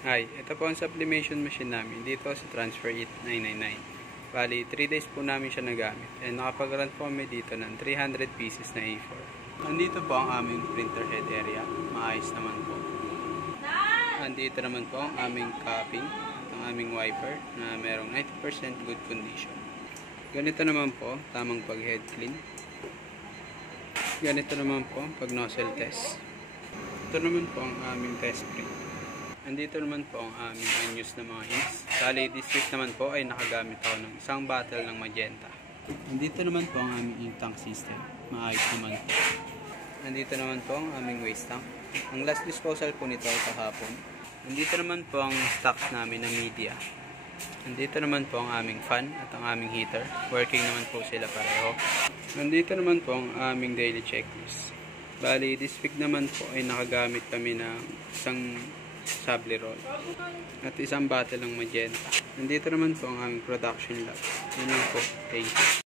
Hi, ito po ang sublimation machine namin dito sa Transfer It 999. Bali, 3 days po namin siya nagamit. And nakapag-run po kami dito ng 300 pieces na A4. Nandito po ang aming printer head area. Maayos naman po. Nandito naman po ang aming cupping at ang aming wiper na merong 90% good condition. Ganito naman po, tamang pag-head clean. Ganito naman po pag nozzle test. Ito naman po ang aming test print. Andito naman po ang aming unused na mga inks. Bali, this week naman po ay nakagamit ako ng isang bottle ng magenta. Andito naman po ang aming ink tank system. Maayos naman po. Andito naman po ang aming waste tank. Ang last disposal po nito ay kahapon. Andito naman po ang stocks namin na media. Andito naman po ang aming fan at ang aming heater. Working naman po sila pareho. Nandito naman po ang aming daily checklist. Bali, this week naman po ay nakagamit kami ng isang sable roll at isang bottle ng magenta. Nandito naman po ang aming production lab. Yun lang po. Thank you.